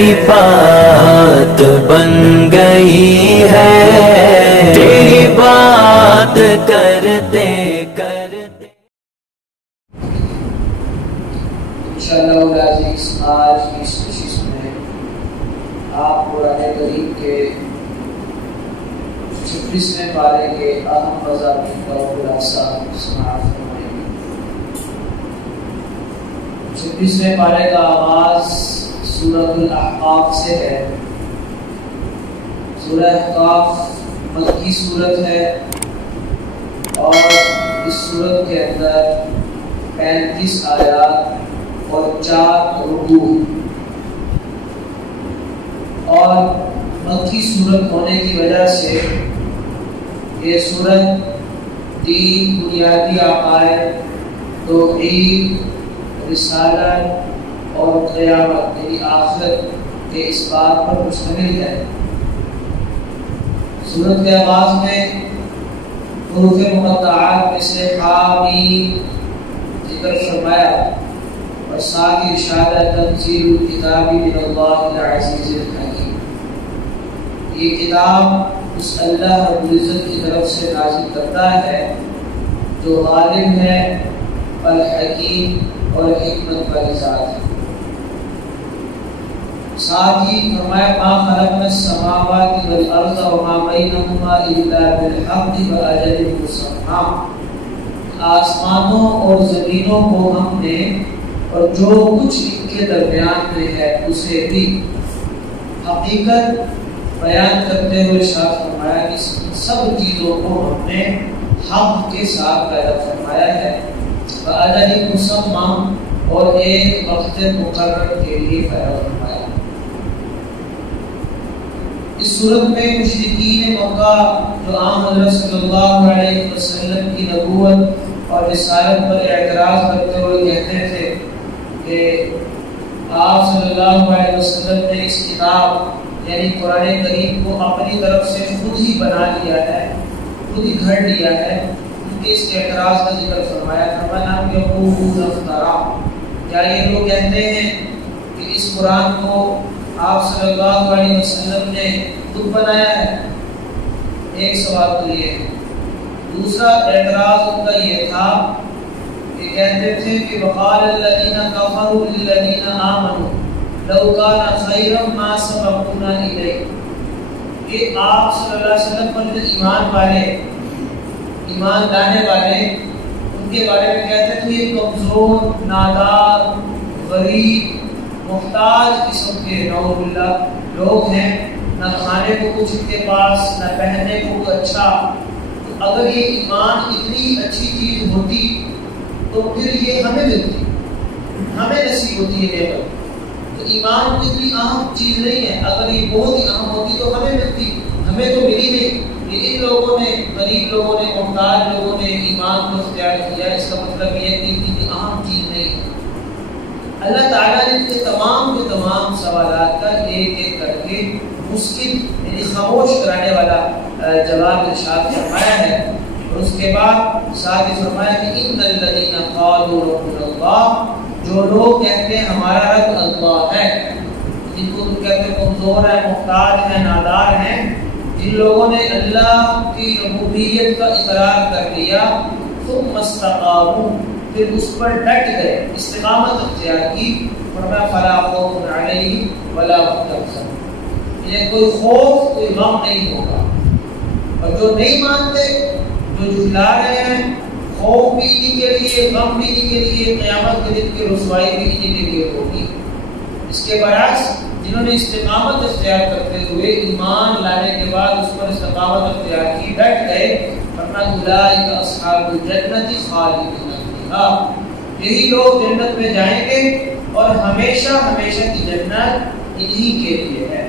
تیری بات بن گئی ہے، تیری بات کرتے کرتے انشاءاللہ العزیز آج کی اس نشست میں آپ قرآن کریم کے 26ویں پارے کے اہم مضامین کا خلاصہ سماعت فرمائیں گے۔ 26ویں پارے کا آغاز سورۃ الاحقاف سے ہے۔ سورہ احقاف مکی سورت ہے اور اس سورت کے اندر 35 آیات اور 4 رکوع، اور مکی سورت ہونے کی وجہ سے یہ سورت تین بنیادی عقائد، توحید، رسالت اور قیامت یعنی آخرت کے اس بات پر مشتمل ہے۔ سورت کے آغاز میں حروف مقطعات میں سے حامیم ذکر فرمایا اور ساتھ ہی ارشاد تنزیل الکتاب من اللہ العزیز الحکیم، یہ کتاب اس اللہ رب العزت کی طرف سے نازل کرتا ہے جو غالب ہے، الحکیم اور حکمت والی ذات ہے۔ ساتھ ہی فرمایا ما خلقنا السماوات والارض وما بینہما الا بالحق واجل مسمى، آسمانوں اور زمینوں کو ہم نے اور جو کچھ ان کے درمیان میں ہے اسے بھی حقیقت بیان کرتے ہوئے ارشاد فرمایا کہ سب چیزوں کو ہم نے حق کے ساتھ پیدا فرمایا ہے، واجل مسمى اور ایک وقت مقرر کے لیے پیدا فرمایا۔ اس صورت میں مشرکین مکہ جو عام حضرت صلی اللہ علیہ وسلم کی نبوت اور رسالت پر اعتراض کرتے ہوئے کہتے تھے کہ آپ صلی اللہ علیہ وسلم نے اس کتاب یعنی قرآن کریم کو اپنی طرف سے خود ہی بنا لیا ہے، خود ہی گھڑ لیا ہے، ان کے اس اعتراض کا ذکر فرمایا۔ فرمایا کہ یقولون افترا، کیا یہ لوگ کہتے ہیں کہ اس قرآن کو آپ صلی اللہ علیہ وسلم نے خود بنایا ہے؟ ایک سوال تو یہ ہے۔ دوسرا اعتراض ان کا یہ تھا کہ کہتے تھے کہ وقال الذین کفروا للذین آمنوا لو کان خیرا ما سبقونا الیہ، کہ آپ صلی اللہ علیہ وسلم پر جو ایمان والے، ایمان لانے والے، ان کے بارے میں کہتے تھے یہ کمزور، نادار، غریب، محتاج قسم کے نعوذ باللہ لوگ ہیں، نہ کھانے کو کچھ ان کے پاس، نہ پہننے کو کچھ اچھا، تو اگر یہ ایمان اتنی اچھی چیز ہوتی تو پھر یہ ہمیں ملتی، ہمیں نصیب ہوتی ہے نعمت۔ تو ایمان اتنی اہم چیز نہیں ہے، اگر یہ بہت ہی اہم ہوتی تو ہمیں ملتی، ہمیں تو ملی نہیں۔ یہ ان لوگوں نے، غریب لوگوں نے، محتاج لوگوں نے ایمان کو اختیار کیا، اس کا مطلب یہ ہے کہ اتنی اہم چیز نہیں ہے۔ اللہ تعالیٰ نے ان کے تمام کے تمام سوالات کا ایک ایک کر کے مسکن یعنی خاموش کرانے والا جواب ارشاد فرمایا ہے، اور اس کے بعد ساتھ ہی فرمایا کہ ان الذین قالوا ربنا اللہ، جو لوگ کہتے ہیں ہمارا رب اللہ ہے، جن کو تم کہتے ہیں کمزور ہے، محتاج ہے، نادار ہیں، جن لوگوں نے اللہ کی ربوبیت کا اقرار کر لیا، ثم استقاموا، پھر اس پر ڈٹ گئے، استقامت اختیار کی، فرمایا فلا خوف علیہم ولا هم يحزنون، انہیں کوئی خوف کوئی غم نہیں ہوگا۔ اور جو نہیں مانتے، جو جھٹلا رہے ہیں، خوف بھی انہیں کے لیے، غم بھی انہیں کے لیے، قیامت کے دن کی رسوائی بھی انہیں کے لیے ہوگی۔ اس کے برعکس جنہوں نے استقامت اختیار کرتے ہوئے ایمان لانے کے بعد اس پر استقامت اختیار کی، ڈٹ گئے، فرمایا اولئک اصحاب الجنۃ خالدون، یہی لوگ جنت میں جائیں گے اور ہمیشہ ہمیشہ کی جنت انہی کے لیے ہے۔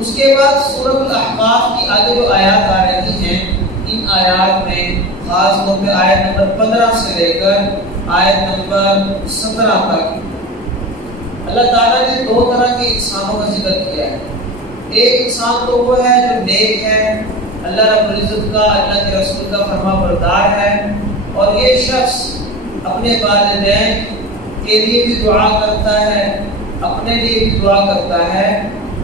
اس کے بعد سورۃ الاحقاف کی آگے جو آیات آ رہی ہیں، ان آیات میں خاص طور پہ آیت نمبر 15 سے لے کر آیت نمبر 17 تک اللہ تعالیٰ نے دو طرح کے انسانوں کا ذکر کیا ہے۔ ایک انسان تو وہ ہے جو نیک ہے، اللہ رب العزت کا، اللہ کے رسول کا فرما بردار ہے، اور یہ شخص اپنے والدین کے لیے بھی دعا کرتا ہے، اپنے لیے بھی دعا کرتا ہے،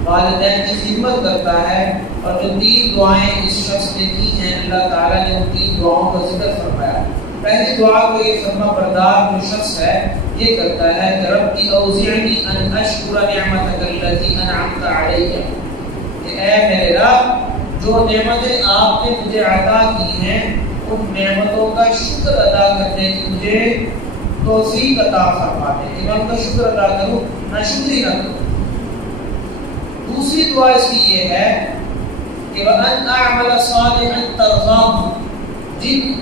والدین کی خدمت کرتا ہے، اور جو 3 دعائیں اس شخص نے کی ہیں اللہ تعالیٰ نے ان 3 دعاؤں کا ذکر فرمایا۔ پہلی دعا کو یہ فرما بردار جو شخص ہے یہ کرتا ہے کہ ربی اوزعنی ان اشکر نعمتک التی انعمت علی، کہ اے میرے رب جو نعمتیں آپ نے مجھے عطا کی ہیں ان نعمتوں کا شکر ادا کرنے کی مجھے توفیق عطا فرما دے، کہ میں ان کا شکر ادا کروں، ناشکری نہ کروں۔ دوسری دعا اس کی یہ ہے کہ وَأَنْ أَعْمَلَ صَالِحًا تَرْضَاهُ، جن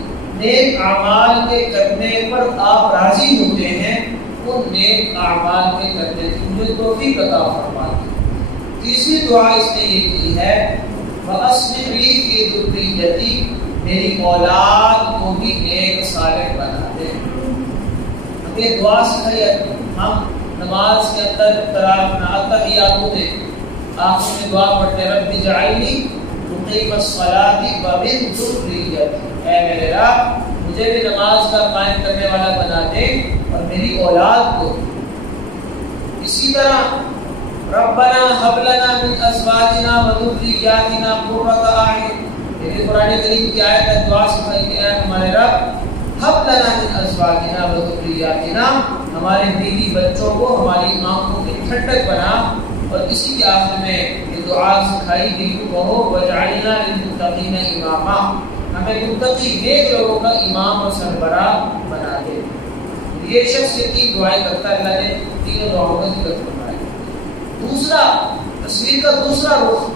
نیک اعمال کے کرنے پر آپ راضی ہوتے ہیں ان نیک اعمال کے کرنے کی مجھے توفیق عطا فرما دے۔ تیسری دعا اس نے یہ کی ہے وَأَصْلِحْ لِي فِي ذُرِّيَّتِي، میری اولاد کو بھی نیک صالح بنا دے۔ ہم یہ دعا سکھائی ہم نماز کے اندر تحیات میں آخر میں دعا پڑھتے ہیں رب اجعلنی مقیم الصلاۃ ومن ذریتی، اے میرے رب مجھے بھی نماز کا قائم کرنے والا بنا دے اور میری اولاد کو۔ اسی طرح ربنا هب لنا من ازواجنا وذرياتنا قرۃ اعین، یہ قرآن کریم کی آیت ہے، دعا سکھائی کہ اے ہمارے رب هب لنا من ازواجنا وذرياتنا، ہمارے بیوی بچوں کو ہماری آنکھوں کی ٹھنڈک بنا۔ اور اسی کے آخر میں یہ دعا سکھائی کہ کہو وجعلنا للمتقین اماما، ہمیں متقی نیک لوگوں کا امام اور سربراہ بنا دے۔ یہ شخص یہ 3 دعائیں کرتا ہے، اللہ نے 3 دعاؤں کا ذکر فرمایا۔ دوسرا تصویر کا دوسرا رخ،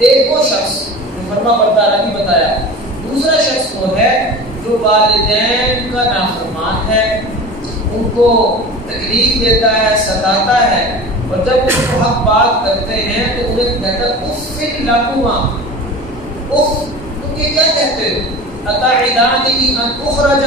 ایک وہ شخص جو فرما بردار ابھی بتایا، دوسرا شخص وہ ہے جو والدین کا نافرمان ہے، ان کو تکلیف دیتا ہے، ستاتا ہے، اور جب ان کو حق بات کرتے ہیں تو انہیں کہتا ہے اف لکما، اف تم یہ کیا کہتے ہو، اتعدانی ان اخرج،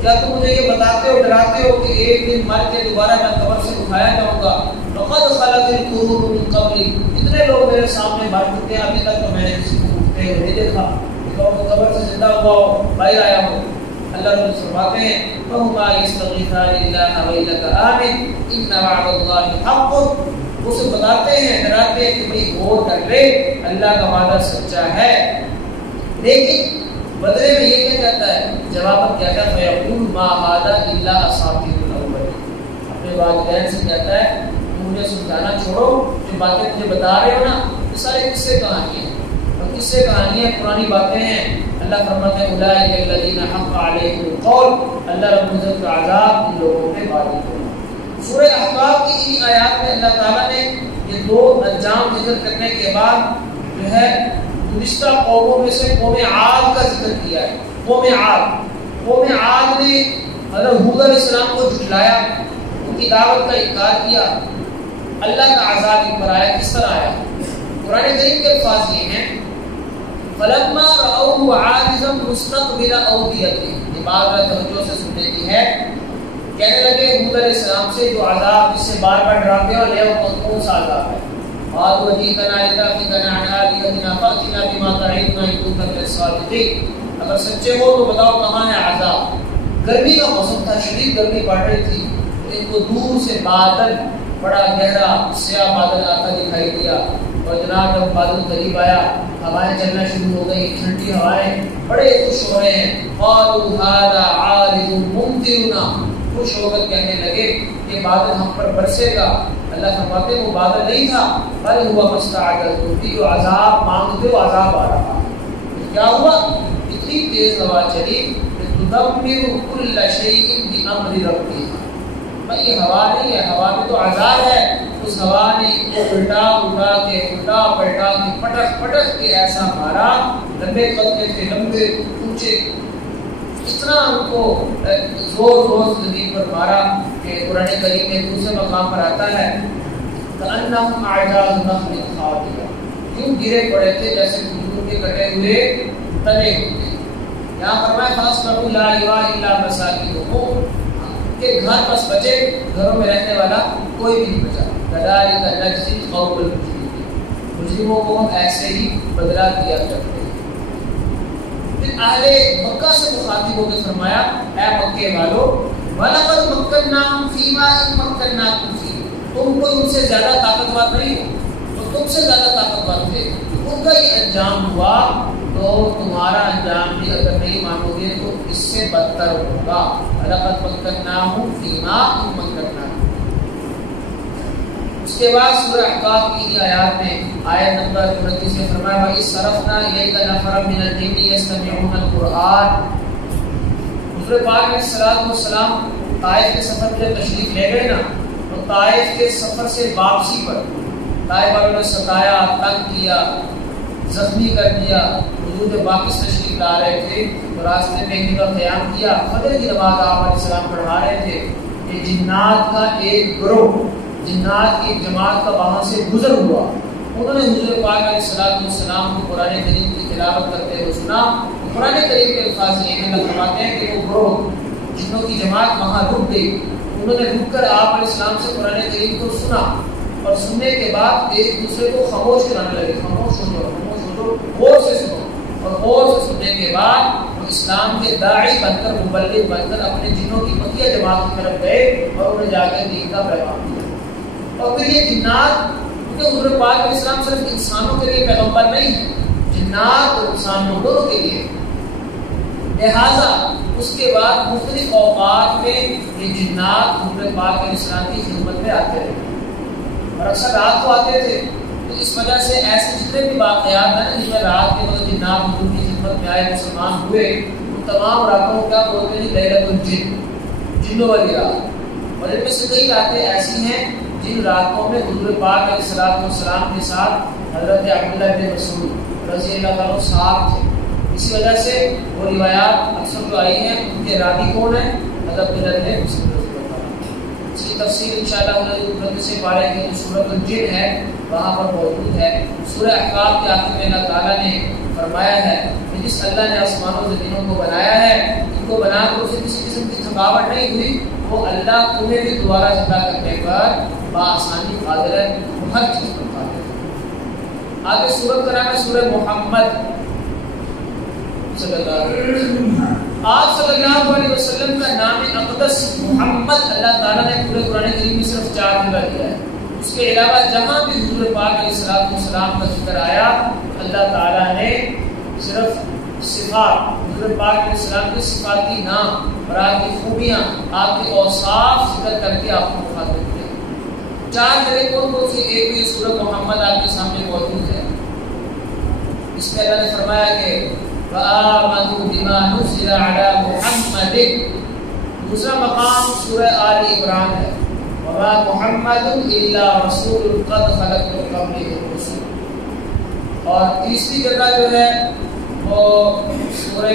کیا تم مجھے یہ بتاتے ہو ڈراتے ہو کہ ایک دن مر کے دوبارہ میں قبر سے اٹھایا جاؤں گا، لقد خلت القرون من قبلی، اتنے لوگ میرے سامنے مر چکے ہیں ابھی تک تو میں نے کسی کو اٹھتے ہوئے نہیں دیکھا کہ قبر سے زندہ ہوا ہو باہر آیا ہو۔ اللہ رب فرماتے ہیں وَهُمَا يَسْتَغِيثَانِ اللَّهَ وَيْلَكَ آمِنْ إِنَّ وَعْدَ اللَّهِ حَقٌّ، اسے بتاتے ہیں ڈراتے ہیں کہ بھئی غور کر لے اللہ کا وعدہ سچا ہے، لیکن بدلے میں یہ کیا کہتا ہے، جواب کیا کہتا ہے فَيَقُولُ مَا هَذَا إِلَّا أَسَاطِيرُ الْأَوَّلِينَ، اپنے والدین سے کہتا ہے مجھے سمجھانا چھوڑو، جو باتیں مجھے بتا رہے ہو نا یہ سارے قصے کہانی ہیں، اور قصے کہانیاں پرانی باتیں ہیں۔ اللہ فرماتے ہیں اولئک الذین حق علیہم القول، اللہ رب العزت کا عذاب ان لوگوں پہ واقع ہوگا۔ سورہ احقاف کی ان آیات میں اللہ تعالیٰ نے یہ 2 انجام ذکر کرنے کے بعد جو ہے گزشتہ قوموں میں سے قوم عاد کا ذکر کیا ہے۔ قوم عاد نے حضرت ہود علیہ السلام کو جھٹلایا، ان کی دعوت کا انکار کیا، اللہ کا عذاب ان پر آیا۔ کس طرح آیا؟ قرآن کریم کے الفاظ یہ ہیں فَلَمَّا رَأَوْهُ عَارِضًا مُسْتَقْبِلَ أَوْدِيَتِهِمْ، یہ بات توجہ سے سننے کی ہے۔ کہنے لگے ہود علیہ السلام سے جو عذاب جس سے بار بار ڈراتے ہو لے وہ کون سا عذاب ہے؟ قَالُوا وَجِئْتَنَا لِتَأْفِكَنَا عَنْ آلِهَتِنَا فَأْتِنَا بِمَا تَعِدُنَا إِن كُنتَ مِنَ الصَّادِقِينَ، اگر سچے ہو تو بتاؤ کہاں ہے عذاب۔ گرمی کا موسم تھا، شدید گرمی پڑ رہی تھی، تو ان کو دور سے بادل، بڑا گہرا سیاہ بادل آتا دکھائی دیا، اور جناب جب بادل قریب آیا ہوائیں چلنا شروع ہو گئی، ٹھنڈی ہوائیں، بڑے خوش ہو رہے ہیں۔ قالوا هذا عارض ممطرنا، خوش ہو کر کہنے لگے یہ بادل ہم پر برسے گا۔ اللہ فرماتے ہیں وہ بادل نہیں تھا بل ہوا ما استعجلتم، جو عذاب مانگتے ہو عذاب آ رہا۔ کیا ہوا؟ اتنی تیز ہوا چلی تدمر كل شيء بأمر ربها، بھائی یہ ہوا نہیں ہے، ہوا میں تو عذاب ہے، اس ہوا نے الٹا پلٹا کے پٹک کے ایسا مارا، لمبے قد تھے، لمبے اونچے، اتنا ان کو زور زمین پر مارا کہ قرآن کریم میں دوسرے مقام پر آتا ہے كأنهم أعجاز نخل خاوية، یوں گرے پڑے تھے جیسے کھجور کے کٹے ہوئے تنے ہوتے۔ یہاں فرمایا فَأَصْبَحُوا لَا يُرَىٰ إِلَّا مَسَاكِنُهُمْ، کہ گھر بس بچے، گھروں میں رہنے والا کوئی بھی نہیں بچا۔ كَذَٰلِكَ نَجْزِي الْقَوْمَ الْمُجْرِمِينَ، مجرموں کو ہم ایسے ہی بدلہ دیا کرتے ہیں۔ پھر اہل مکہ سے مخاطب ہو کے فرمایا اے مکے والو وَلَقَدْ مَكَّنَّاكُمْ فِي مَا إِن مَّكَّنَّاكُمْ فِيهِ، تم کوئی ان سے زیادہ طاقتور نہیں ہو، تو تم سے زیادہ طاقتور تھے، ان کا یہ انجام ہوا تو تمہارا انجام بھی اگر نہیں مانو گے تو اس سے بدتر ہوگا. لقد مکناہم فیما ان مکناہم. اس کے بعد سورہ احقاف کی آیات میں آیت نمبر 29 میں فرمایا وَإِذْ صَرَفْنَا إِلَيْكَ نَفَرًا مِنَ الْجِنِّ يَسْتَمِعُونَ الْقُرْآنَ. حضور پاک علیہ الصلوۃ والسلام طائف کے سفر کے تشریف لے گئے نا، تو طائف کے سفر سے واپسی پر طائف والوں نے ستایا، تنگ کیا، زخمی کر دیا. حضور واپس تشریف لا رہے تھے تو راستے میں ایک جگہ قیام کیا، فجر کی نماز آپ علیہ السلام پڑھا رہے تھے کہ جنات کا ایک گروہ، جنات کی ایک جماعت کا وہاں سے گزر ہوا. انہوں نے حضور پاک علیہ السلام کو قرآن کریم کی تلاوت کرتے ہوئے سنا. قرآن کریم کے الفاظ یہ ہیں، فرماتے ہیں کہ وہ گروہ جنوں کی جماعت وہاں رک گئی. انہوں نے رک کر آپ علیہ السلام سے قرآن کریم کو سنا اور سننے کے بعد ایک دوسرے کو خاموش کرانے لگے. خاموش ہو جاؤ، خاموش ہو جاؤ، غور سے سنو. اور غور سے سننے کے بعد وہ اسلام کے داعی بن کر، مبلغ بن کر اپنے جنوں کی بقیہ جماعت کی طرف گئے اور انہیں جا کر دین کا پیغام دیا. اور پھر یہ جنات، کیونکہ حضور پاک علیہ السلام صرف انسانوں کے لیے پیغمبر نہیں ہے، جنات اور انسانوں دونوں کے لیے. لہٰذا اس کے بعد مختلف اوقات میں یہ جنات حضور پاک علیہ السلام کی خدمت میں آتے رہے اور اکثر رات کو آتے تھے. تو اس وجہ سے ایسے جتنے بھی واقعات ہیں نا جن میں رات کے وقت جنات حضور کی خدمت میں آئے، مسلمان ہوئے، ان تمام راتوں کو کیا بولتے ہیں؟ لیلۃ الجن، جنوں والی رات. اور ان میں سے کئی راتیں ایسی ہیں جن راتوں میں حضور پاک علیہ السلام کے ساتھ حضرت عبداللہ بن مسعود رضی اللہ عنہ صاحب تھے. اسی وجہ سے وہ روایات اکثر جو آئی ہیں ان کے راوی کون ہیں؟ حضرت عبداللہ بن مسعود رضی اللہ عنہ. اس کی تفصیل انشاءاللہ سے پارے کی جو سورۃ الجن ہے وہاں پر موجود ہے. سورہ احقاف کے آخر میں اللہ تعالیٰ نے فرمایا ہے کہ جس اللہ نے آسمانوں و زمینوں کو بنایا ہے، ان کو بنا کر اسے کسی قسم کی تھکاوٹ نہیں ہوئی، وہ اللہ تمہیں بھی دوبارہ زندہ کرنے پر بآسانی قادر ہے، وہ ہر چیز پر قادر ہے. آگے سورت کا نام ہے سورہ محمد صلی اللہ علیہ وسلم. آپ صلی اللہ علیہ وسلم کا نام اقدس محمد اللہ تعالیٰ نے پورے قرآن کریم میں صرف 4 جگہ دیا ہے. اس کے علاوہ جہاں بھی حضور پاک علیہ السلام کا ذکر آیا اللہ تعالیٰ نے صرف صفات، حضور پاک علیہ السلام کے صفاتی نام اور آپ کی خوبیاں، آپ کے اوصاف ذکر کر کے آپ کو مخاطب کیا. 4 جگہ کون کون سی؟ ایک بھی سورۃ محمد آپ کے سامنے موجود ہے. اس میں اللہ نے فرمایا کہ فآمنوا بما نزل على محمد. دوسرا مقام سورہ آل عمران ہے، وما محمد الا رسول قد خلت من قبله الرسل. اور تیسری جگہ جو ہے وہ سورہ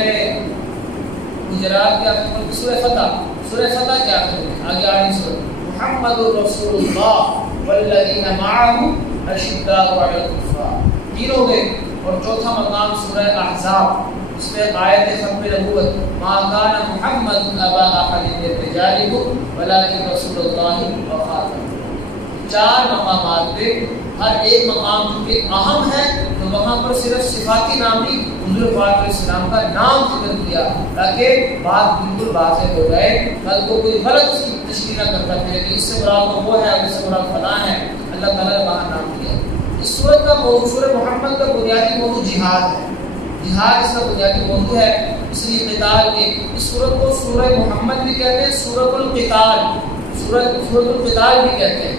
حجرات کے آخر میں سورہ فتح کے آخر میں آگے آ رہی سورہ محمد رسول اللہ والذین معه اشداء علی الکفار. 3 ہو گئے. اور چوتھا مقام سورہ احزاب، اس میں آیت ختم نبوت ما کان محمد ابا احد من رجالکم ولکن رسول اللہ وخاتم. 4 مقامات پہ ہر ایک مقام چونکہ اہم ہے تو وہاں پر صرف صفاتی نام نہیں، حضور پاک علیہ السلام کا نام ذکر کیا تاکہ بات بالکل واضح ہو جائے، کل کو کوئی غلط اس کی تشریح نہ کرتا پھر کہ اس سے مراد وہ ہے، اس سے مراد فلاں ہے. اللہ تعالیٰ نے وہاں نام دیا. اس سورت کا موضوع، سورہ محمد کا بنیادی موضوع جہاد ہے. جہاد اس کا بنیادی موضوع ہے، اس لیے قتال کے اس سورت کو سورہ محمد بھی کہتے ہیں، سورۃ القتال، سورۃ القتال بھی کہتے ہیں.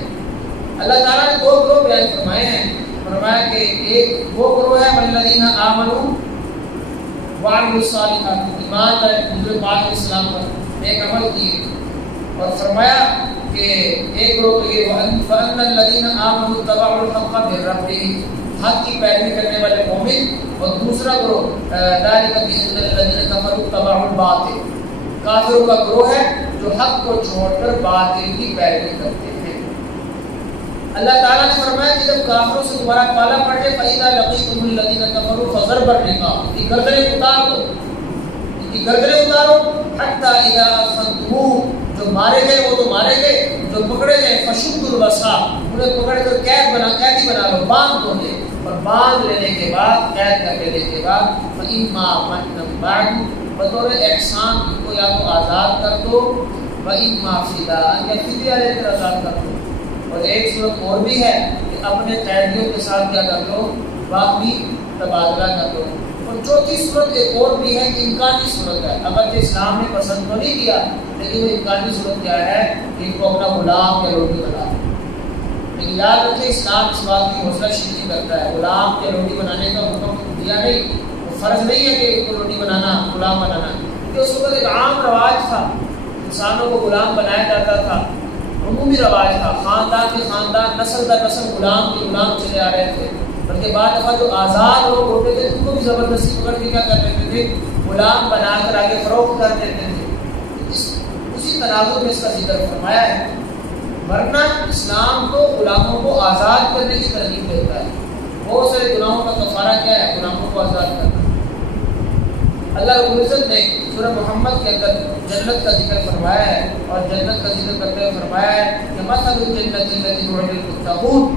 اللہ تعالیٰ نے 2 گروہ بیان فرمائے ہیں. فرمایا کہ ایک وہ گروہ ہے والذین آمنوا وعملوا الصالحات، ایمان لائے حضور پاک علیہ السلام پر، نیک عمل کیے. اور فرمایا کہ ایک گروہ تو یہ فَأَنَّ الَّذِينَ آمَنُوا اتَّبَعُوا الْحَقَّ مِن رَّبِّهِمْ، حق کی پیروی کرنے والے مومن. اور دوسرا گروہ ذَلِكَ بِأَنَّ الَّذِينَ كَفَرُوا اتَّبَعُوا الْبَاطِلَ، کافروں کا گروہ ہے جو حق کو چھوڑ کر باطل کی پیروی کرتے ہیں. اللہ تعالیٰ نے فرمایا کہ جب کافروں سے دوبارہ پالا پڑے فَإِذَا لَقِيتُمُ الَّذِينَ كَفَرُوا فَضَرْبَ الرِّقَابِ، ان کی گردنیں اتار دو، ان کی گردنیں اتارو. حَتَّىٰ إِذَا أَخَذْتُمُوهُمْ، جو مارے گئے وہ تو مارے گئے، جو پکڑے گئے فَشُدُّوا الْوَثَاقَ، انہیں پکڑ کر قیدی بنا لو، باندھ دو گے. اور باندھ لینے کے بعد، قید کر لینے کے بعد فَإِمَّا مَنًّا بَعْدُ، بطور احسان ان کو یا تو آزاد کر دو، وَإِمَّا فِدَاءً، یا فدیہ لے کر آزاد کر دو. اور ایک صورت اور بھی ہے کہ اپنے قیدیوں کے ساتھ کیا کر لو، باقی تبادلہ کر لو. اور چوتھی صورت ایک اور بھی ہے، امکانی صورت ہے. اگرچہ اسلام نے پسند تو نہیں کیا، لیکن وہ امکانی صورت کیا ہے کہ ان کو اپنا غلام یا روٹی بنا. لیکن یاد رکھیں اسلام اس بات کی حوصلہ شکنی کرتا ہے. غلام یا روٹی بنانے کا حکم دیا نہیں، وہ فرض نہیں ہے کہ ان کو روٹی بنانا، غلام بنانا. کہ اس وقت ایک عام رواج تھا، انسانوں کو غلام بنایا جاتا تھا، عمومی رواج تھا. خاندان کے خاندان، نسل در نسل غلام کے غلام چلے آ رہے تھے. بلکہ بعد دفعہ جو آزاد لوگ ہوتے تھے ان کو بھی زبردستی پکڑ کے کیا کر دیتے تھے، غلام بنا کر آگے فروخت کر دیتے تھے. اسی تناظر میں اس کا ذکر فرمایا ہے. ورنہ اسلام تو غلاموں کو آزاد کرنے کی ترغیب دیتا ہے. بہت سارے گناہوں کا کفارہ کیا ہے؟ غلاموں کو آزاد کرنا. اللہ رب العزت نے سورہ محمد کے اندر جنت کا ذکر فرمایا ہے، اور جنت کا ذکر کرتے ہوئے فرمایا ہے کہ مثل الجنت التي وعد المتقون،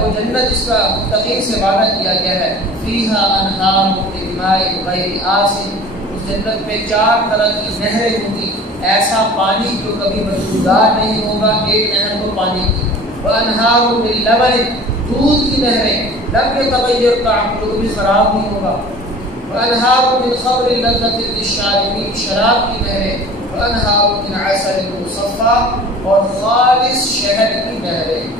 وہ جنت جس کا متقین سے وعدہ کیا گیا ہے، فیہا انہار من ماء غیر آسن، اس جنت میں 4 طرح کی نہریں ہوں گی، ایسا پانی جو کبھی بدبودار نہیں ہوگا. ایک نہر تو پانی کی، وانہار من لبن، دودھ کی نہریں، لم یتغیر طعمہ، جو کبھی خراب نہیں ہوگا. وانہار من خمر لذۃ للشاربین، شراب کی نہریں. وانہار من عسل مصفی، اور خالص شہد کی نہریں.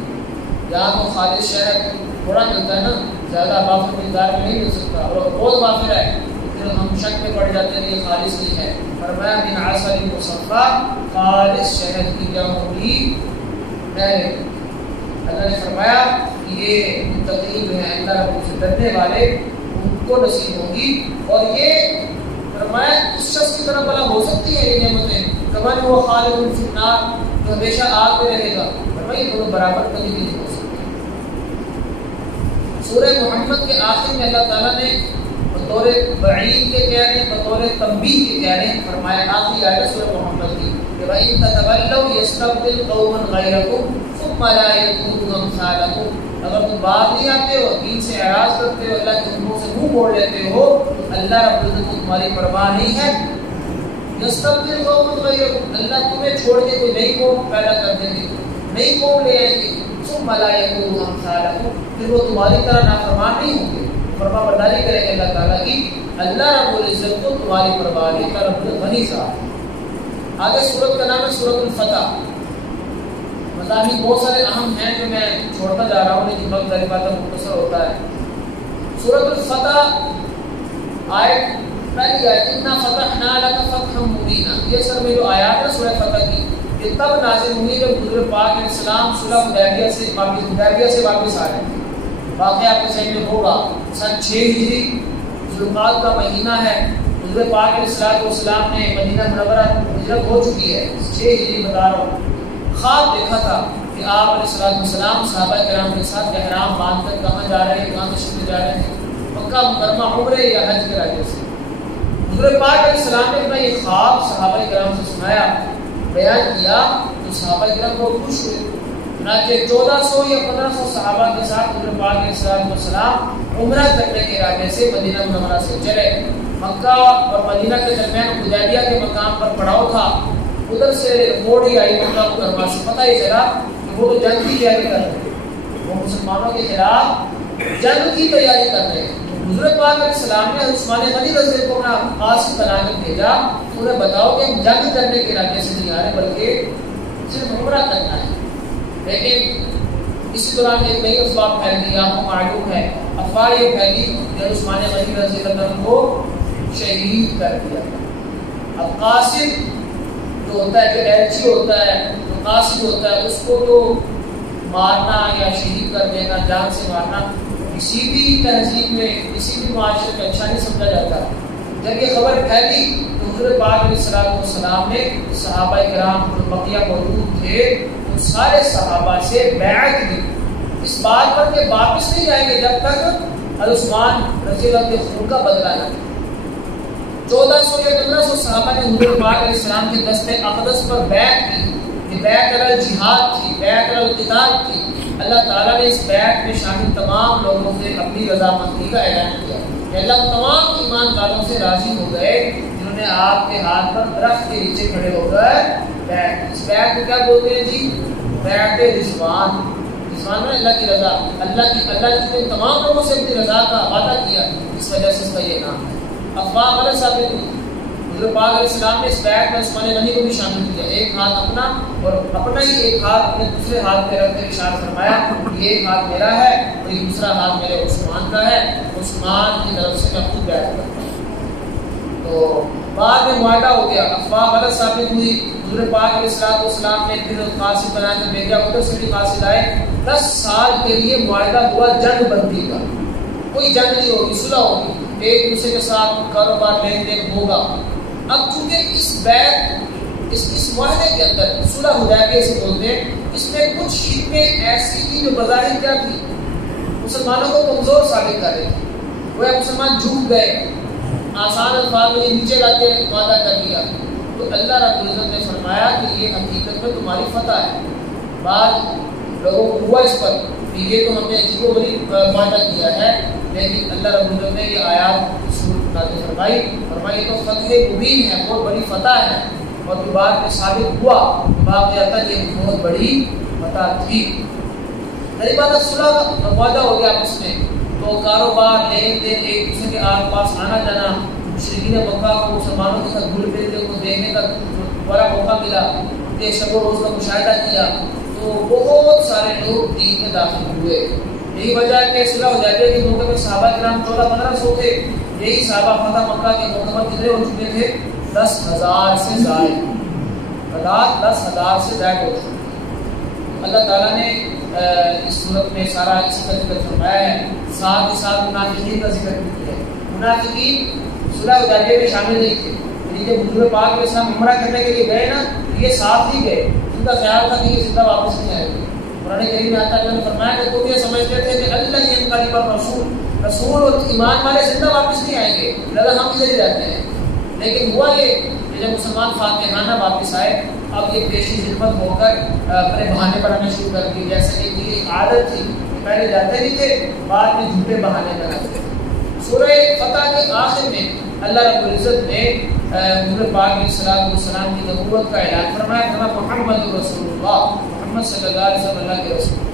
یہاں تو خالص شہد تھوڑا ملتا ہے نا، زیادہ وافر مقدار میں نہیں مل سکتا، اور بہت وافر ہے، پھر ہم شک میں پڑ جاتے ہیں یہ خالص نہیں ہے. فرمایا من عسل مصفی، خالص شہد کی کیا ہوگی؟ نہریں. اللہ نے فرمایا کہ یہ متقین جو ہیں، اللہ رب سے ڈرنے والے، ان کو نصیب ہوگی. اور یہ فرمایا اس شخص کی طرف بلا ہو سکتی ہے یہ نعمتیں، کمن وہ خالد فی النار، جو ہمیشہ آگ میں رہے گا. فرمایا یہ دونوں برابر کبھی بھی نہیں ہو سکتے. سورہ محمد کے آخر میں اللہ تعالیٰ نے بطور وعید کے کہنے، بطور تنبیہ کے کہنے فرمایا، آخری آیت سورہ محمد کی کہ وَإِن تَتَوَلَّوْا يَسْتَبْدِلْ قَوْمًا غَيْرَكُمْ ثُمَّ لَا يَكُونُوا أَمْثَالَكُمْ. اگر تم بات نہیں آتے ہو، دین سے اعراض کرتے ہو، اللہ کے حکموں سے منہ موڑ لیتے ہو، تو اللہ رب العزت کو تمہاری پرواہ نہیں ہے. يَسْتَبْدِلْ قَوْمًا غَيْرَكُمْ، اللہ تمہیں چھوڑ کے کوئی نئی قوم پیدا کر دیں گے، نئی قوم لے آئیں گے. ثُمَّ لَا يَكُونُوا أَمْثَالَكُمْ، پھر وہ تمہاری طرح نافرمان نہیں ہوں گے، فرما برداری کریں گے اللہ تعالیٰ کی. اللہ رب العزت کو تمہاری پرواہ نہیں کا رب غنی صاحب. آگے سورت کا نام ہے سورت الفتح. مضامین بہت سارے اہم ہیں جو میں چھوڑتا جا رہا ہوں، لیکن وقت ظاہر بات مختصر ہوتا ہے. سورت الفتح آیت پہلی آیت، انا فتحنا لک فتحا مبینا، یہ سر میں جو آیات ہے سورہ فتح کی، یہ تب نازل ہوئی جب حضور پاک علیہ السلام صلح حدیبیہ سے واپس آ رہے تھے. واقعہ آپ کے ذہن میں ہوگا، سن 6 ہجری ذوالقعدہ کا مہینہ ہے. حضور پاک علیہ السلام نے مدینہ منورہ ہجرت ہو چکی ہے، 6 ہجری بتا رہا ہوں. خواب دیکھا تھا کہ آپ علیہ السلام صحابہ کرام کے ساتھ احرام باندھ کر کہاں جا رہے ہیں، کہاں تشریف جا رہے ہیں؟ مکہ مکرمہ عمرے یا حج کے ارادے سے. حضور پاک علیہ السلام نے اپنا یہ خواب صحابہ کرام سے سنایا، بیان کیا، تو صحابہ کرام بہت خوش ہوئے. چنانچہ 1400 یا 1500 صحابہ کے ساتھ حضور پاک علیہ السلام عمرہ کرنے کے ارادے سے مدینہ منورہ سے چلے. مکہ اور مدینہ کے درمیان حدیبیہ کے مقام پر پڑاؤ تھا. ادھر سے رپورٹ ہی آئی مکہ مکرمہ سے، پتہ ہی چلا کہ وہ تو جنگ کی تیاری کر رہے ہیں، وہ مسلمانوں کے خلاف جنگ کی تیاری کر رہے ہیں. حضور پاک علیہ السلام نے عثمان غنی رضی اللہ عنہ کو اپنا قاصد بنا کر بھیجا، انہیں بتاؤ کہ ہم جنگ کرنے کے ارادے سے نہیں آ رہے بلکہ صرف عمرہ کرنا ہے. لیکن اسی دوران ایک نئی افواہ پھیل گئی، آپ کو معلوم ہے افواہ یہ پھیلی کہ عثمان غنی رضی اللہ عنہ کو شہید کر دیا. اب قاصد جو ہوتا ہے، جو ایلچی ہوتا ہے، جو قاصد ہوتا ہے، اس کو تو مارنا یا شہید کر دینا، جان سے مارنا کسی بھی تہذیب میں، کسی بھی معاشرے میں اچھا نہیں سمجھا جاتا. جب یہ خبر پھیلی تو حضور پاک علیہ السلام نے صحابہ کرام جو بقیہ موجود تھے ان سارے صحابہ سے بیعت لی اس بات پر کہ واپس نہیں جائیں گے جب تک عثمان رضی اللہ کے خون کا بدلہ نہ لے. 1400 یا 1500 صحابہ نے حضور پاک علیہ السلام کے دست اقدس پر بیعت کی. یہ بیعت علی الجہاد تھی، بیعت علی القتال تھی. اللہ تعالیٰ نے اس بیعت میں شامل تمام لوگوں سے اپنی رضامندی کا اعلان کیا کہ اللہ تمام ایمان والوں سے راضی ہو گئے جنہوں نے آپ کے ہاتھ پر درخت کے نیچے کھڑے ہو کر بیعت. اس بیعت کو کیا بولتے ہیں جی؟ بیعت رضوان، رضوان میں اللہ کی رضا، اللہ کی تمام لوگوں سے اپنی رضا کا وعدہ کیا، اس وجہ سے اس کا یہ نام ہے۔ افواہ غلط ثابت ہوئی، حضور پاک علیہ السلام نے اس بیعت میں عثمان غنی کو بھی شامل کیا، ایک ہاتھ اپنا اور اپنا ہی ایک ہاتھ اپنے دوسرے ہاتھ پہ رکھ کر اشارہ فرمایا کہ یہ ہاتھ میرا ہے اور یہ دوسرا ہاتھ میرے عثمان کا ہے، عثمان کی طرف سے میں خود بیعت کرتا ہوں۔ تو بعد میں معاہدہ ہو گیا، افواہ غلط ثابت ہوئی، حضور پاک علیہ السلام نے پھر قاصد بنا کر بھیجا، ادھر سے بھی قاصد آئے، 10 سال کے لیے معاہدہ ہوا جنگ بندی کا، کوئی جنگ نہیں ہوگی، صلح ہوگی، ایک دوسرے کے ساتھ کاروبار لین دین ہوگا۔ اب چونکہ اس بیعت اس معاہدے کے اندر صلح حدیبیہ سے بولتے ہیں، اس میں کچھ شرطیں ایسی تھی جو بظاہر کیا تھی، مسلمانوں کو کمزور ثابت کر رہی تھی، وہ مسلمان جھوٹ گئے، آسان الفاظ میں نیچے لا کے وعدہ کر لیا، تو اللہ رب العزت نے فرمایا کہ یہ حقیقت میں تمہاری فتح ہے۔ بعض لوگوں کو ہوا اس پر کہ یہ تو ہم نے عجیب و غریب وعدہ کیا ہے، لیکن اللہ رب العزت نے یہ آیات فرمائی تو فتح مبین ہے، بہت بڑی فتح ہے، اور پھر بعد میں ثابت ہوا واقعات یہ بہت بڑی فتح تھی۔ پہلی بات صلح کا وعدہ ہو گیا آپس میں، تو کاروبار لین دین ایک دوسرے کے آس پاس آنا جانا، مشرکین مکہ کو مسلمانوں کے ساتھ گھل مل کو دیکھنے کا بڑا موقع ملا، کہ شب و روز کا مشاہدہ کیا، تو بہت سارے لوگ دین میں داخل ہوئے۔ یہی وجہ ہے کہ صلح حدیبیہ کے موقع میں صحابہ کرام 1400-1500 تھے، یہی صحابہ فتح مکہ کے موقع پر کتنے ہو چکے تھے؟ 10,000 سے زائد، 10,000 سے زائد ہو چکے۔ اللہ تعالیٰ نے اس صورت میں سارا اس کا ذکر فرمایا ہے، ساتھ ہی ساتھ منافقین کا ذکر بھی کیا ہے۔ منافقین صلح حدیبیہ میں شامل نہیں تھے، یعنی جب حضور پاک علیہ السلام عمرہ کرنے کے لیے گئے نا، یہ ساتھ ہی گئے، ان کا خیال تھا کہ یہ زندہ واپس نہیں آئے گے۔ قرآن کریم میں آتا ہے، نے فرمایا کہ تم یہ سمجھتے تھے کہ اللہ ینقلب الرسول اور ایمان والے زندہ واپس نہیں آئیں گے، لگا ہم ادھر ہی رہتے ہیں، لیکن ہوا یہ کہ جب مسلمان فاتحانہ واپس آئے، اب یہ پیشی خدمت ہو کر اپنے بہانے بنانے شروع کر دی، جیسے کہ یہ عادت تھی، پہلے جاتے نہیں تھے، بعد میں جھوٹے بہانے بناتے تھے۔ سورہ فتح کے آخر میں اللہ رب العزت نے حضور پاک علیہ السلام کی نبوت کا اعلان فرمایا، فرمایا محمد رسول اللہ، محمد صلی اللہ علیہ وسلم اللہ کے رسول۔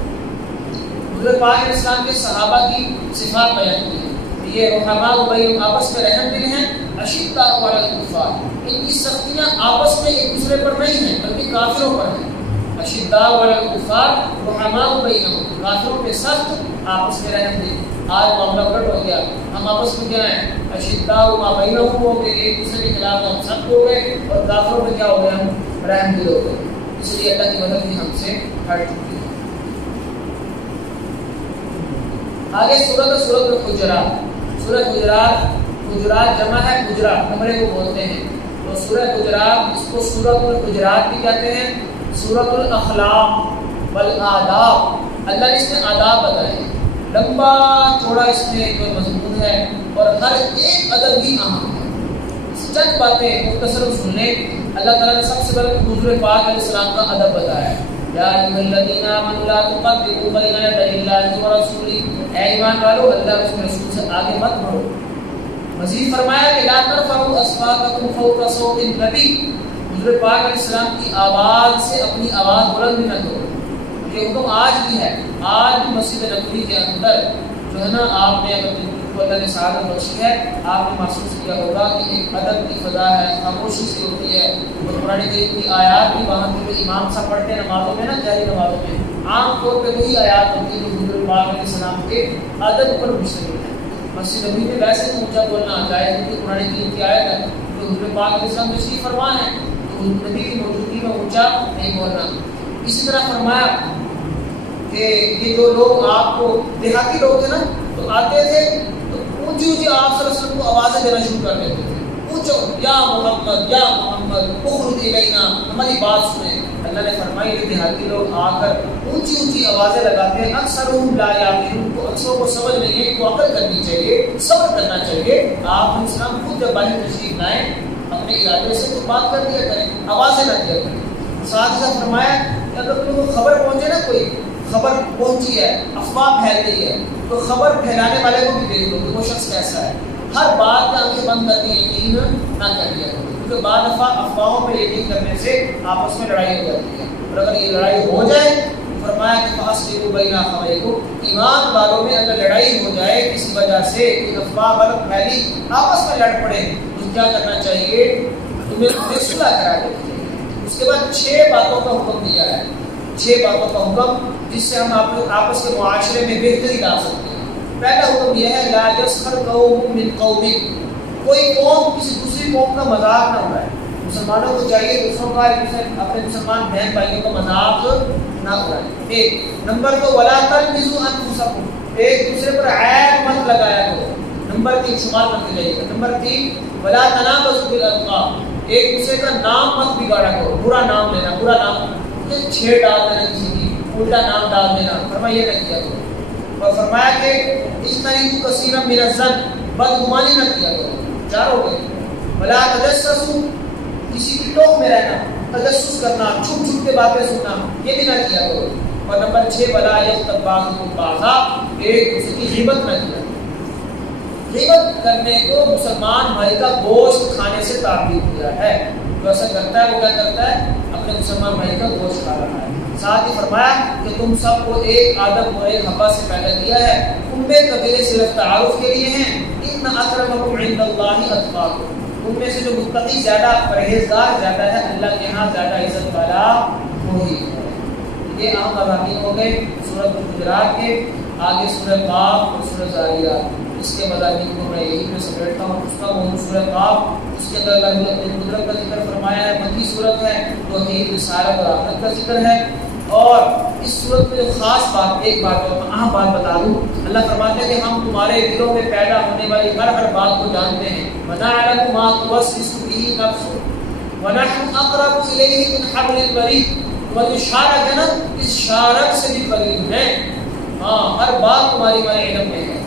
حضور پاک علیہ السلام کے صحابہ کی صفات بیان کی ہے، یہ رحماء بینہم آپس میں رحم دل ہیں، اشداء علی الکفار، ان کی سختیاں آپس میں ایک دوسرے پر نہیں ہیں بلکہ کافروں پر ہیں۔ اشداء علی الکفار رحماء بینہم، کافروں پہ سخت، آپس میں رحم دل۔ آج معاملہ الٹ ہو گیا، ہم آپس میں کیا ہیں؟ اشداء ما بینہم ہو گئے، ایک دوسرے کے خلاف ہم سخت ہو گئے، اور کافروں پہ کیا ہو گئے؟ ہم رحم دل ہو گئے، اس لیے اللہ کی مدد بھی ہم سے ہٹ چکی ہے۔ آگے سورت سورت حجرات جمع ہے حجرہ، کمرے کو بولتے ہیں، تو سورت حجرات اس کو سورت الحجرات بھی کہتے ہیں، سورت الاخلاق والآداب۔ اللہ نے اس میں آداب بتائے ہیں، لمبا چوڑا اس میں جو مضمون ہے، اور ہر ایک ادب ہی اہم ہے۔ چند باتیں مختصر سن لیں۔ اللہ تعالیٰ نے سب سے پہلے حضور پاک علیہ السلام کا ادب بتایا ہے، یا ایھا الذین آمنوا لا تقدموا بین یدی اللہ ورسولہ، اے ایمان والو اللہ اور اس کے رسول سے آگے مت بڑھو۔ مزید فرمایا کہ لا ترفعوا اصواتکم فوق صوت النبی، حضور پاک علیہ السلام کی آواز سے اپنی آواز بلند نہ کرو۔ یہ حکم آج بھی ہے، آج بھی مسجد نبوی کے اندر جو ہے نا، آپ نے اگر اللہ نے سعادت بخشی ہے، آپ نے محسوس کیا ہوگا کہ ایک ادب کی فضا ہے، خاموشی سی ہوتی ہے، اور قرآن کریم کی آیات بھی وہاں پہ امام صاحب پڑھتے ہیں نمازوں میں نا، جہری نمازوں میں عام طور پہ وہی آیات ہوتی ہے جو حضور پاک علیہ السلام کے ادب پر مشتمل ہے۔ مسجد نبوی میں ویسے تو اونچا بولنا جائز ہے، قرآن کریم کی آیت ہے، جو حضور پاک علیہ السلام تشریف فرما ہے، تو نبی کی موجودگی میں اونچا نہیں بولنا۔ اسی طرح فرمایا کہ یہ جو لوگ آپ کو دیہاتی لوگ تھے نا، تو آتے تھے تو اونچی اونچی آپ صلی اللہ علیہ وسلم کو آوازیں دینا شروع کر دیتے تھے، اونچو یا محمد اخرج الینا، ہماری بات سنیں۔ اللہ نے فرمایا کہ دیہاتی لوگ آ کر اونچی اونچی آوازیں لگاتے ہیں، اکثرهم لا یعقلون، کو اکثروں کو سمجھ نہیں ہے، کو عقل کرنی چاہیے، صبر کرنا چاہیے۔ آپ اسلام خود جب باہر تشریف لائیں اپنے ارادے سے تو بات کر دیا کریں، آوازیں نہ دیا کریں۔ ساتھ ہی فرمایا کہ اگر تم کو خبر پہنچے نا، کوئی خبر پہنچی ہے، افواہ پھیل رہی ہے، تو خبر پھیلانے والے کو بھی دیکھ لو کہ وہ شخص کیسا ہے۔ ہر بات میں آنکھیں بند کر کے یقین نہ کر لیا کرو، کیونکہ بعض دفعہ افواہوں پہ یقین کرنے سے آپس میں لڑائی ہو جاتی ہے۔ اور اگر یہ لڑائی ہو جائے فرمایا کہ فاصلحوا بین اخویکم، ایمان والوں میں اگر لڑائی ہو جائے کسی وجہ سے، افواہ غلط پھیلی، آپس میں لڑ پڑے، تو کیا کرنا چاہیے؟ تمہیں صلح کرا دینی چاہیے۔ اس کے بعد 6 باتوں کا حکم دیا ہے، 6 باتوں کا حکم جس سے ہم آپس کے معاشرے میں بہتری لا سکتے ہیں۔ پہلا حکم یہ ہے لا یسخر قوم من قوم، کوئی قوم کسی دوسری قوم کا مذاق نہ اڑائے۔ مسلمانوں کو چاہیے دوسروں کا اپنے مسلمان بہن بھائیوں کا مذاق نہ اڑائے۔ ایک نمبر 2 ولا تلمزوا انفسکم، ایک دوسرے پر عیب مت لگایا کرو۔ نمبر 3 شمار کرتے جائیے، نمبر 3 ولا تنابزوا بالالقاب، ایک دوسرے کا نام مت بگاڑا کرو، برا نام لینا، برا نام چھیڑ ڈال دینا، کسی کی الٹا نام ڈال دینا، فرمایا یہ نہ کیا کرو۔ اور فرمایا کہ اجتنبوا کثیرا من الظن، بدگمانی نہ کیا کرو۔ 4 ہو گئے۔ ولا تجسسوا، کسی کی ٹوک میں رہنا، تجسس کرنا، چھپ چھپ کے باتیں سننا، یہ بھی نہ کیا کرو۔ اور نمبر 6 ولا یغتب بعضکم بعضا، ایک دوسرے کی غیبت نہ کیا کرو۔ غیبت کرنے کو مسلمان بھائی کا گوشت کھانے سے تعبیر کیا ہے، جو ایسا کرتا ہے وہ کیا کرتا ہے؟ اپنے مسلمان بھائی کا گوشت کھا رہا ہے۔ ساتھ ہی فرمایا کہ تم سب کو ایک آدم اور ایک حوا سے پیدا کیا ہے، امت قبیلے صرف تعارف کے لیے ہیں۔ ان اکرمکم عند اللہ اتقاکم، ان میں سے جو متقی زیادہ، پرہیزگار زیادہ ہے، اللہ کے ہاں زیادہ عزت والا وہی ہے۔ یہ عام مضامین ہو گئے سورۃ الحجرات کے۔ آگے سورۃ قاف اور سورۃ ذاریات، اس کے مضامین کو میں یہی پہ سمیٹتا ہوں۔ اس کا موضوع سورۃ قاف، اس کے اندر اللہ نے اپنی قدرت کا ذکر فرمایا ہے، مکی صورت ہے، توحید، رسالت اور آخرت کا ذکر ہے۔ اور اس صورت میں جو خاص بات، ایک بات اور اہم بات بتا دوں، اللہ فرماتے ہیں کہ ہم تمہارے دلوں میں پیدا ہونے والی ہر بات کو جانتے ہیں۔ وَنَعْلَمُ مَا تُوَسْوِسُ بِهِ نَفْسُكَ وَنَحْنُ أَقْرَبُ إِلَيْهِ مِنْ حَبْلِ الْوَرِيدِ، تمہاری شارک ہے نا، اس شارک سے بھی قریب ہے، ہاں ہر بات تمہاری ہمارے علم میں ہے۔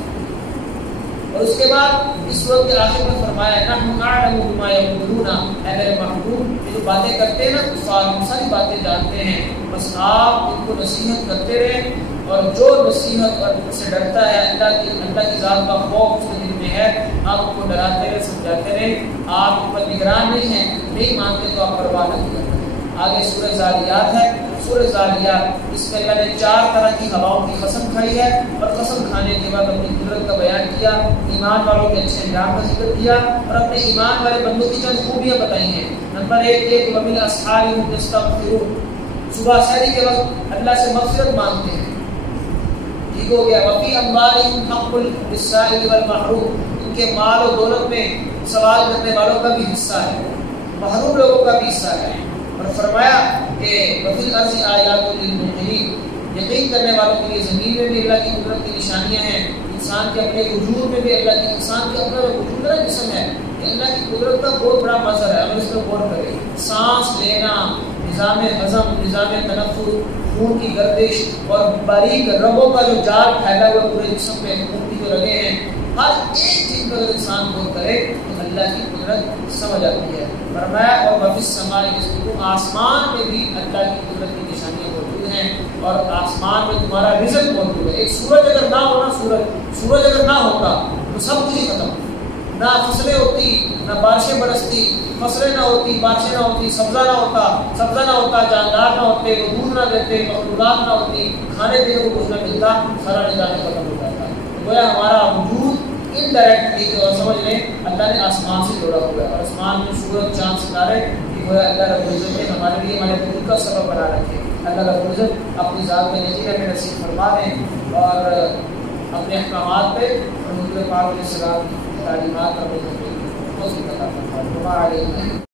اور اس کے بعد اس صورت کے آخر میں فرمایا نحن اعلم بما یقولون، اے میرے محبوب یہ جو باتیں کرتے ہیں نا کفار، ہم ساری باتیں جانتے ہیں، بس آپ ان کو نصیحت کرتے رہیں، اور جو نصیحت اور ان سے ڈرتا ہے، اللہ کی ذات کا خوف اس کے دل میں ہے، آپ ان کو ڈراتے رہیں، سمجھاتے رہیں۔ آپ ان پر نگران نہیں ہیں، نہیں مانتے تو آپ پرواہ نہ کیا کریں۔ آگے سورہ ذاریات ہے۔ سورہ ذاریات اس میں اللہ نے 4 طرح کی ہواؤں کی قسم کھائی ہے، اور قسم کھانے کے بعد اپنی قدرت کا بیان کیا، ایمان والوں کے اچھے انجام کا ذکر کیا، اور اپنے ایمان والے بندوں کی چند خوبیاں بتائی ہیں۔ نمبر 1 یہ کہ وَبِالْأَسْحَارِ هُمْ يَسْتَغْفِرُونَ، صبح سحری کے وقت اللہ سے مغفرت مانگتے ہیں، ٹھیک ہو گیا۔ وَفِي أَمْوَالِهِمْ حَقٌّ لِلسَّائِلِ وَالْمَحْرُومِ، ان کے مال و دولت میں سوال کرنے والوں کا بھی حصہ ہے، محروم لوگوں کا بھی حصہ ہے۔ اور فرمایا کہ وَفِي الْأَرْضِ آیَاتٌ لِلْمُوقِنِينَ، یقین کرنے والوں کے لیے زمین میں بھی اللہ کی قدرت کی نشانیاں ہیں، انسان کے اپنے وجود میں بھی اللہ کی، انسان کے اپنا وجود کا جسم ہے، یہ اللہ کی قدرت کا بہت بڑا مظہر ہے۔ اگر اس پر غور کرے، سانس لینا، نظام ہضم، نظام تنفس، خون کی گردش، اور باریک رگوں کا جو جال پھیلا ہوا پورے جسم پہ، خون کی جو رگیں ہیں، ہر ایک چیز پر اگر انسان غور کرے تو اللہ کی قدرت سمجھ آتی ہے۔ فرمایا اور وفی السماء رزقکم، آسمان میں بھی اللہ کی قدرت کی نشانیاں موجود ہیں، اور آسمان میں تمہارا رزق موجود ہے۔ ایک سورج اگر نہ ہونا، سورج اگر نہ ہوتا تو سب کچھ ہی ختم، نہ فصلیں ہوتی، نہ بارشیں برستی، فصلیں نہ ہوتی، بارشیں نہ ہوتی، سبزہ نہ ہوتا، جاندار نہ ہوتے، وہ دودھ نہ دیتے، مخلوقات نہ ہوتی، کھانے پینے کو کچھ نہ ملتا، سارا نظام ختم ہو جاتا۔ گویا ہمارا وجود انڈائریکٹلی جو سمجھ لیں اللہ نے آسمان سے جوڑا ہوا ہے، اور آسمان میں سورج، چاند، ستارے، یہ گویا اللہ رب العزت نے ہمارے لیے ہمارے وجود کا سبب بنا رکھے۔ اللہ رب العزت اپنی ذات میں نظیر ہمیں نصیب فرما دیں، اور اپنے احکامات پہ اور حضور پاک علیہ السلام کی تعلیمات پر عمل کرنے کی توفیق عطا فرمائے۔